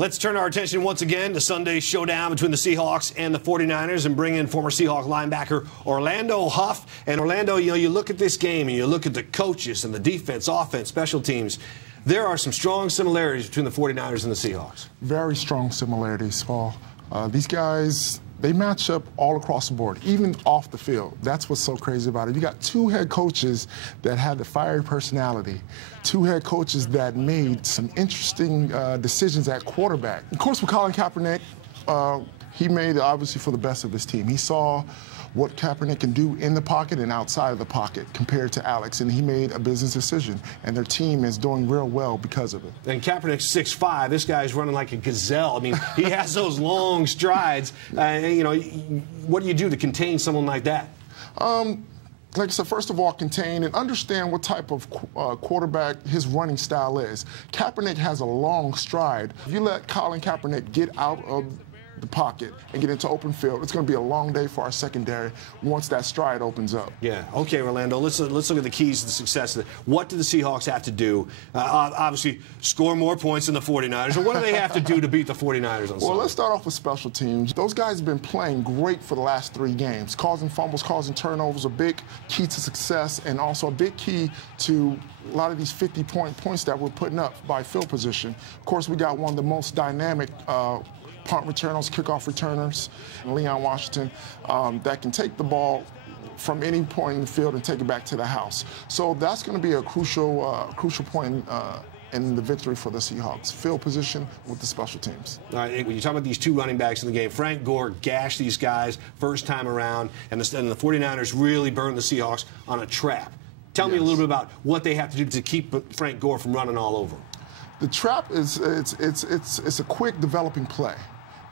Let's turn our attention once again to Sunday's showdown between the Seahawks and the 49ers and bring in former Seahawk linebacker Orlando Huff. And Orlando, you look at this game and you look at the coaches and the defense, offense, special teams. There are some strong similarities between the 49ers and the Seahawks. Very strong similarities, Paul. These guys, they match up all across the board, even off the field. That's what's so crazy about it. You got two head coaches that had the fiery personality, two head coaches that made some interesting decisions at quarterback. Of course, with Colin Kaepernick, he made it obviously for the best of his team. He saw what Kaepernick can do in the pocket and outside of the pocket compared to Alex, and he made a business decision, and their team is doing real well because of it. And Kaepernick's 6'5". This guy's running like a gazelle. I mean, he has those long strides. What do you do to contain someone like that? Like I said, first of all, contain and understand what type of quarterback his running style is. Kaepernick has a long stride. If you let Colin Kaepernick get out of the pocket and get into open field, it's going to be a long day for our secondary once that stride opens up. Yeah. Okay, Orlando, let's look at the keys to the success of it. What do the Seahawks have to do? Obviously, score more points than the 49ers. Or what do they have to do to beat the 49ers on Sunday? Well, let's start off with special teams. Those guys have been playing great for the last 3 games. Causing fumbles, causing turnovers, a big key to success, and also a big key to a lot of these 50-point points that we're putting up by field position. Of course, we got one of the most dynamic punt returners, kickoff returners, Leon Washington, that can take the ball from any point in the field and take it back to the house. So that's going to be a crucial point in the victory for the Seahawks. Field position with the special teams. All right, when you talk about these 2 running backs in the game, Frank Gore gashed these guys first time around, and the 49ers really burned the Seahawks on a trap. Tell me a little bit about what they have to do to keep Frank Gore from running all over. The trap is it's a quick developing play,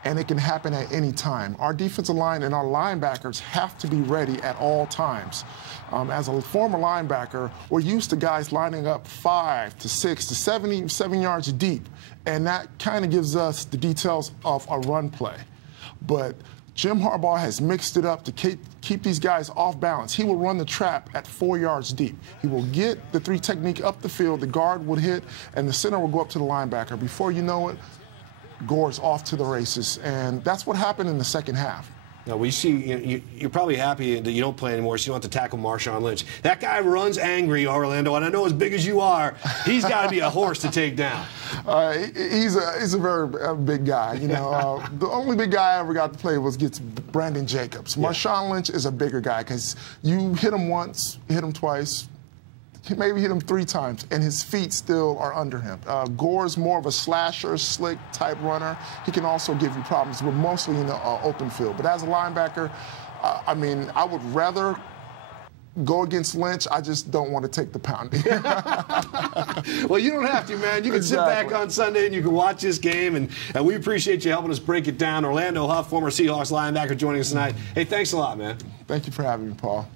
and it can happen at any time. Our defensive line and our linebackers have to be ready at all times. As a former linebacker, we're used to guys lining up 5 to 6 to 7 yards deep, and that kind of gives us the details of a run play. But Jim Harbaugh has mixed it up to keep these guys off balance. He will run the trap at 4 yards deep. He will get the 3 technique up the field, the guard would hit, and the center will go up to the linebacker. Before you know it, Gore's off to the races, and that's what happened in the second half. Now, we see you're probably happy that you don't play anymore, so you don't have to tackle Marshawn Lynch. That guy runs angry, Orlando, and I know as big as you are, he's got to be a horse to take down. He's a very big guy. The only big guy I ever got to play was against Brandon Jacobs. Marshawn Lynch is a bigger guy because you hit him once, hit him twice, maybe hit him 3 times, and his feet still are under him. Gore's more of a slasher, slick type runner. He can also give you problems, but mostly in the open field. But as a linebacker, I mean, I would rather go against Lynch. I just don't want to take the pounding. Well, you don't have to, man. You can sit back on Sunday and you can watch this game, and we appreciate you helping us break it down. Orlando Huff, former Seahawks linebacker, joining us tonight. Hey, thanks a lot, man. Thank you for having me, Paul.